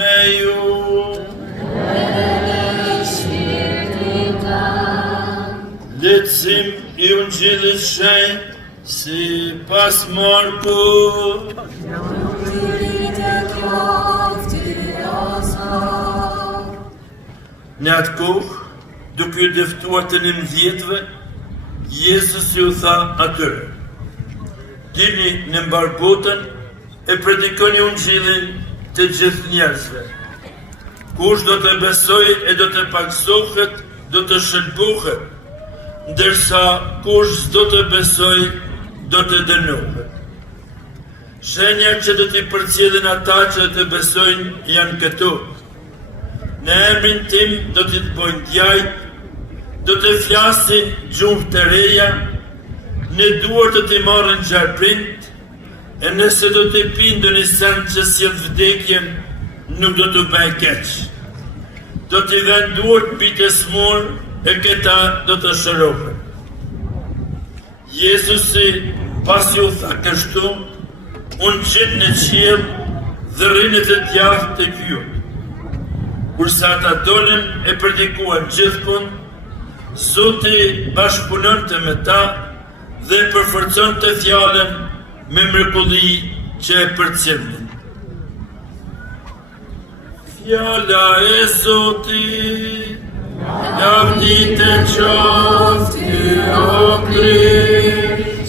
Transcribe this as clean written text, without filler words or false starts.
me ju. Letësim I Ungjillit shenjtë sipas Markut. Në atë kohë, duke I dëftuar të 19-ve, Jezus ju tha atyre: Dini në mbar botën e predikoni Ungjillin të gjithë njerëzve. Kush do të besojë e do të paksohet, do të shëlbohet, ndërsa kush s'do të besojë, do të dënohet. Shenja që do t'i përcjellin ata që të besojnë janë këto: në emrin tim do t'i të bojnë djajt, do të flasin gjuhë të reja, në duar do t'i marrin gjarprind, e nëse do t'i pinë ndonjë sen që sjell vdekjen, nuk do t'u bëjë keq. Do t'i vënë duart mbi të smur, e këta do të shërohen. Jezusi pas ju tha kështu, unë qit në qiell dhe rrinët e djathtë të kyut. Kurse ata dolën e predikuan gjithkund, Zoti bashkëpunonte me ta dhe përforconte fjalën me mrekulli që e përcjellnin. Fjala e Zotit. Lavdite qoftë, o Krist.